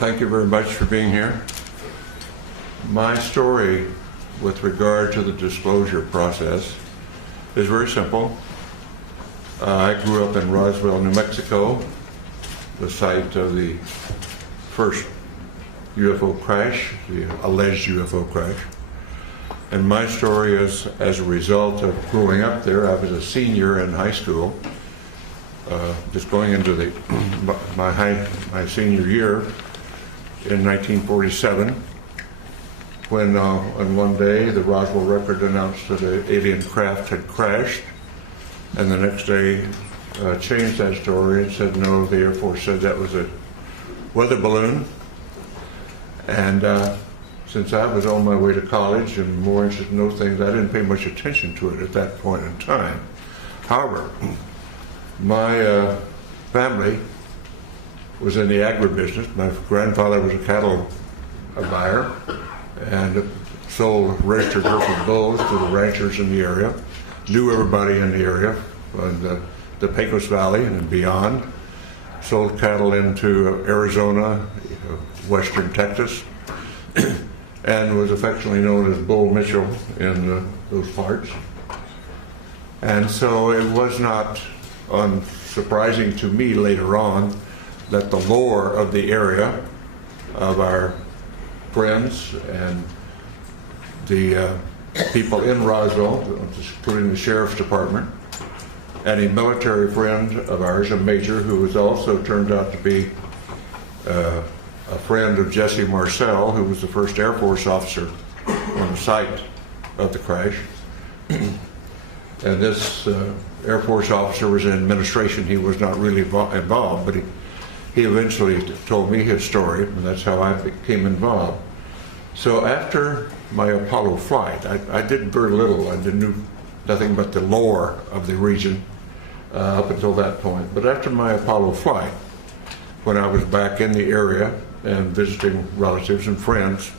Thank you very much for being here. My story with regard to the disclosure process is very simple. I grew up in Roswell, New Mexico, the site of the first UFO crash, the alleged UFO crash. And my story is as a result of growing up there. I was a senior in high school, just going into my senior year in 1947, when on one day the Roswell Record announced that an alien craft had crashed, and the next day changed that story and said no, the Air Force said that was a weather balloon. And since I was on my way to college and more interested in those things, I didn't pay much attention to it at that point in time. However, my family was in the agribusiness. My grandfather was a cattle buyer and sold registered hereford bulls to the ranchers in the area, knew everybody in the area, in the Pecos Valley and beyond, sold cattle into Arizona, western Texas, and was affectionately known as Bull Mitchell in those parts. And so it was not unsurprising to me later on that the lore of the area, of our friends and the people in Roswell, including the sheriff's department, and a military friend of ours, a major, who was also turned out to be a friend of Jesse Marcel, who was the first Air Force officer on the site of the crash. And this Air Force officer was in administration. He was not really involved, but he eventually told me his story, and that's how I became involved. So after my Apollo flight, I did very little. I knew nothing but the lore of the region up until that point. But after my Apollo flight, when I was back in the area and visiting relatives and friends,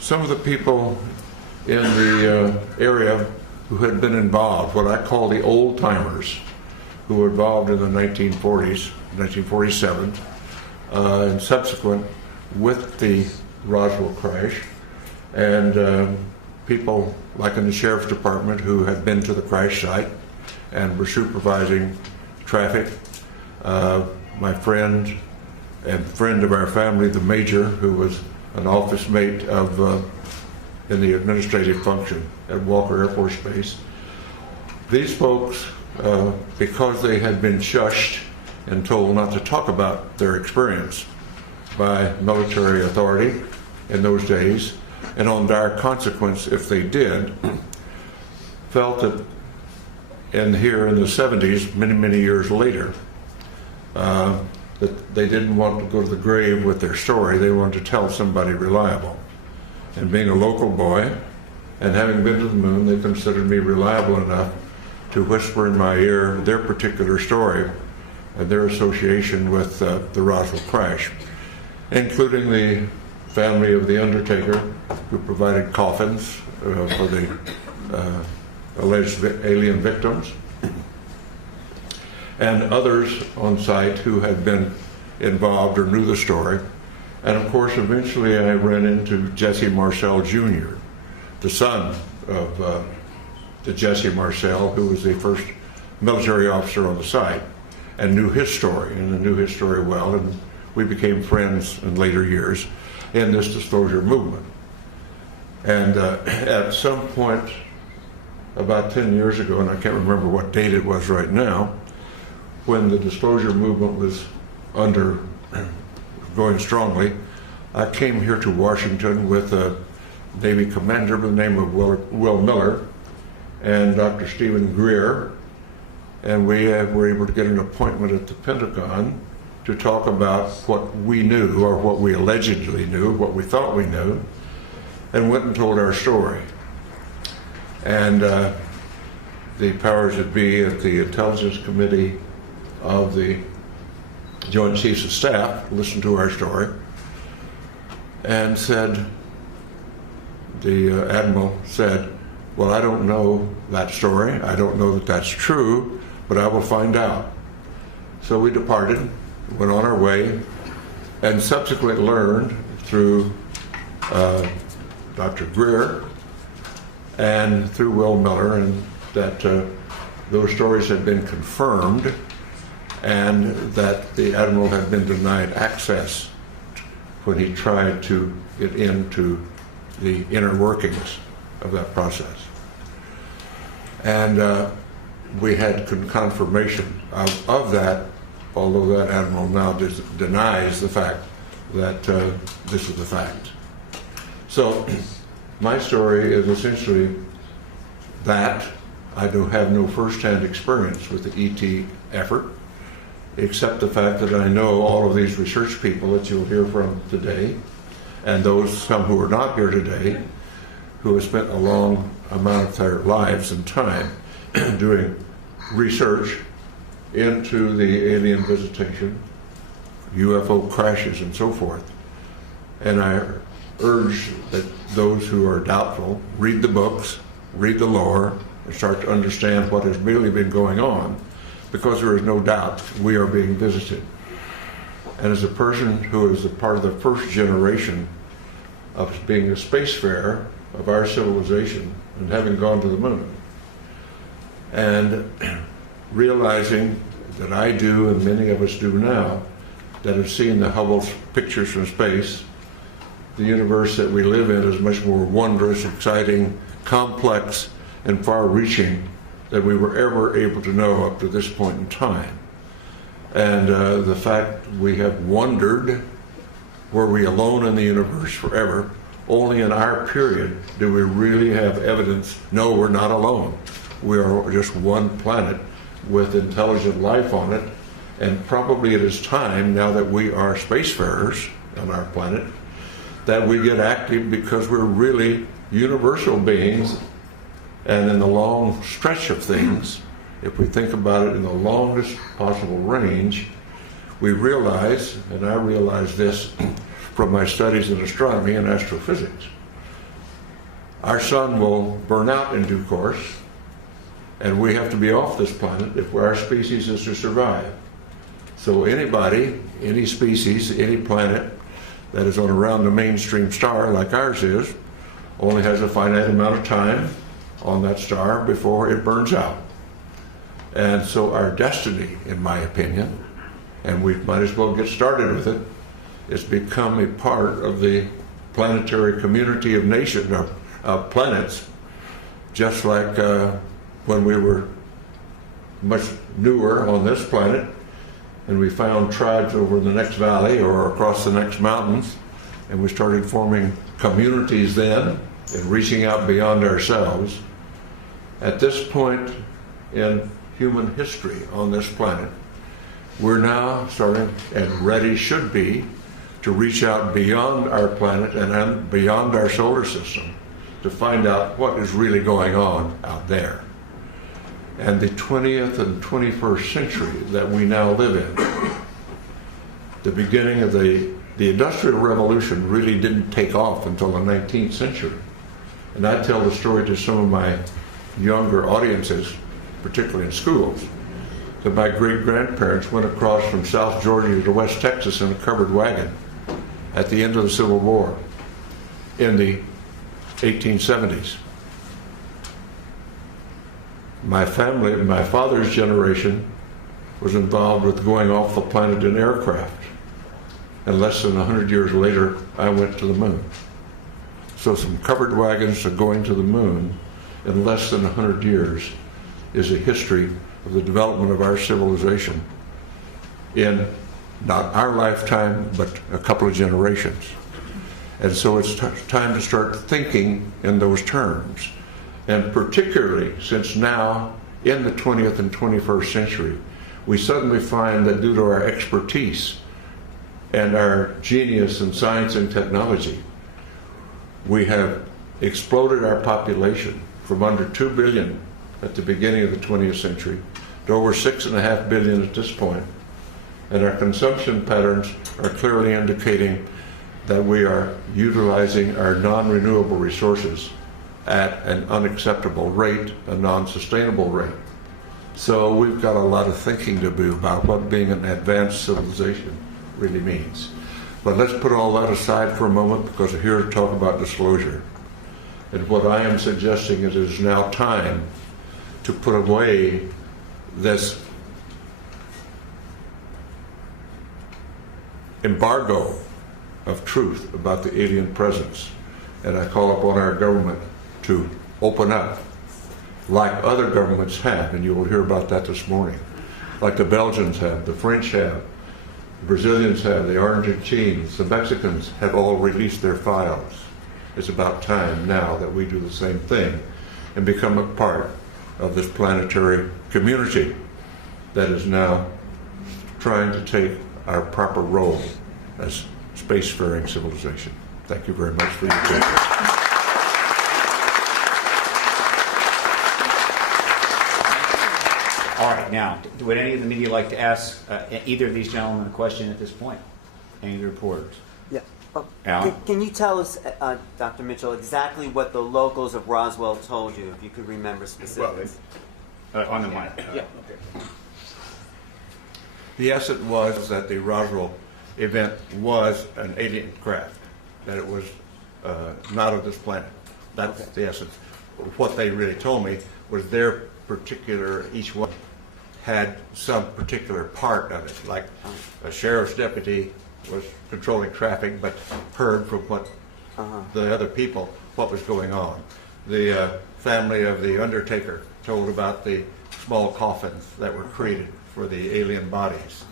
some of the people in the area who had been involved, what I call the old timers, who were involved in the 1940s, 1947, and subsequent with the Roswell crash, and people like in the sheriff's department who had been to the crash site and were supervising traffic. My friend and friend of our family, the major, who was an office mate of in the administrative function at Walker Air Force Base. These folks, because they had been shushed and told not to talk about their experience by military authority in those days, and on dire consequence if they did, felt that here in the 70s, many years later, that they didn't want to go to the grave with their story. They wanted to tell somebody reliable. And being a local boy and having been to the moon, they considered me reliable enough to whisper in my ear their particular story and their association with the Roswell crash, including the family of the undertaker who provided coffins for the alleged alien victims, and others on site who had been involved or knew the story. And of course, eventually I ran into Jesse Marcel Jr., the son of the Jesse Marcel, who was the first military officer on the site, and knew his story, and knew his story well, and we became friends in later years in this disclosure movement. And at some point, about 10 years ago, and I can't remember what date it was right now, when the disclosure movement was going strongly, I came here to Washington with a Navy commander by the name of Will Miller and Dr. Stephen Greer, and we were able to get an appointment at the Pentagon to talk about what we knew, or what we allegedly knew, what we thought we knew, and went and told our story. And the powers that be at the Intelligence Committee of the Joint Chiefs of Staff listened to our story and said, the Admiral said, well, I don't know that story. I don't know that that's true, but I will find out. So we departed, went on our way, and subsequently learned through Dr. Greer and through Will Miller, and that those stories had been confirmed, and that the Admiral had been denied access when he tried to get into the inner workings of that process. And we had confirmation of that, although that Admiral now denies the fact that this is the fact. So my story is essentially that. I do have no first-hand experience with the ET effort, except the fact that I know all of these research people that you'll hear from today, and some who are not here today, who have spent a long amount of their lives and time doing research into the alien visitation, UFO crashes, and so forth. And I urge that those who are doubtful read the books, read the lore, and start to understand what has really been going on, because there is no doubt we are being visited. And as a person who is a part of the first generation of being a spacefarer of our civilization and having gone to the moon, and realizing that I do, and many of us do now, that have seen the Hubble pictures from space, the universe that we live in is much more wondrous, exciting, complex, and far-reaching than we were ever able to know up to this point in time. And the fact we have wondered, were we alone in the universe forever? Only in our period do we really have evidence, no, we're not alone. We are just one planet with intelligent life on it, and probably it is time, now that we are spacefarers on our planet, that we get active, because we're really universal beings. And in the long stretch of things, if we think about it in the longest possible range, we realize, and I realize this from my studies in astronomy and astrophysics, our sun will burn out in due course, and we have to be off this planet if our species is to survive. So anybody, any species, any planet that is on around the mainstream star like ours is, only has a finite amount of time on that star before it burns out. And so our destiny, in my opinion, and we might as well get started with it, is become a part of the planetary community of nations, of planets, just like when we were much newer on this planet, and we found tribes over in the next valley or across the next mountains, and we started forming communities then and reaching out beyond ourselves. At this point in human history on this planet, we're now starting, and ready should be, to reach out beyond our planet and beyond our solar system to find out what is really going on out there. And the 20th and 21st century that we now live in, the beginning of the Industrial Revolution really didn't take off until the 19th century. And I tell the story to some of my younger audiences, particularly in schools, that my great-grandparents went across from South Georgia to West Texas in a covered wagon at the end of the Civil War in the 1870s. My family, my father's generation, was involved with going off the planet in aircraft. And less than 100 years later, I went to the moon. So some covered wagons to going to the moon in less than 100 years is a history of the development of our civilization in not our lifetime, but a couple of generations. And so it's time to start thinking in those terms. And particularly since now, in the 20th and 21st century, we suddenly find that due to our expertise and our genius in science and technology, we have exploded our population from under 2 billion at the beginning of the 20th century to over 6.5 billion at this point. And our consumption patterns are clearly indicating that we are utilizing our non-renewable resources at an unacceptable rate, a non-sustainable rate. So we've got a lot of thinking to do about what being an advanced civilization really means. But let's put all that aside for a moment because we're here to talk about disclosure. And what I am suggesting is it is now time to put away this embargo of truth about the alien presence. And I call upon our government to open up like other governments have, and you will hear about that this morning. Like the Belgians have, the French have, the Brazilians have, the Argentines, the Mexicans have all released their files. It's about time now that we do the same thing and become a part of this planetary community that is now trying to take our proper role as spacefaring civilization. Thank you very much for your attention. All right, now, would any of the media like to ask either of these gentlemen a question at this point? Any of the reporters? Yeah. Alan? Can you tell us, Dr. Mitchell, exactly what the locals of Roswell told you, if you could remember specifics? On the mic. Yeah. Okay. Yes, it was that the Roswell event was an alien craft, that it was not of this planet. That's the essence. What they really told me was their particular, each one had some particular part of it, like a sheriff's deputy was controlling traffic but heard from what the other people what was going on. The family of the undertaker told about the small coffins that were created for the alien bodies.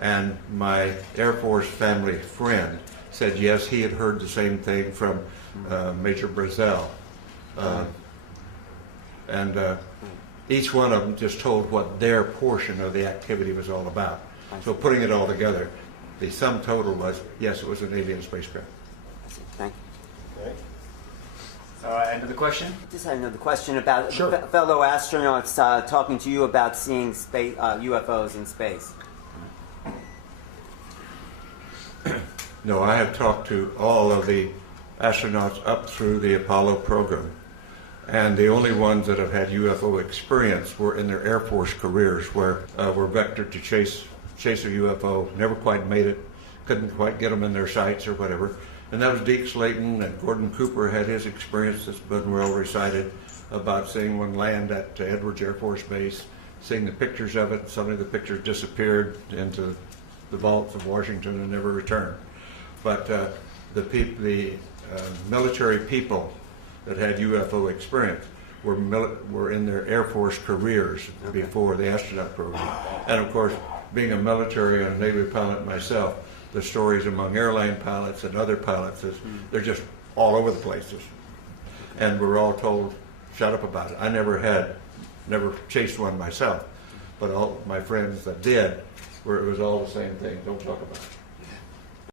And my Air Force family friend said yes, he had heard the same thing from Major Brazel. Each one of them just told what their portion of the activity was all about. So putting it all together, the sum total was, yes, it was an alien spacecraft. Thank you. Okay. Another question? Just had another question about Sure. fellow astronauts talking to you about seeing space, UFOs in space. No, I have talked to all of the astronauts up through the Apollo program. And the only ones that have had UFO experience were in their Air Force careers where were vectored to chase a UFO, never quite made it, couldn't quite get them in their sights or whatever. And that was Deke Slayton, and Gordon Cooper had his experience that's been well recited about seeing one land at Edwards Air Force Base, seeing the pictures of it, and suddenly the pictures disappeared into the vaults of Washington and never returned. But the military people that had UFO experience were in their Air Force careers before the astronaut program. And of course, being a military and a Navy pilot myself, the stories among airline pilots and other pilots is they're just all over the places. And we're all told, shut up about it. I never chased one myself, but all my friends that did, where it was all the same thing, don't talk about it.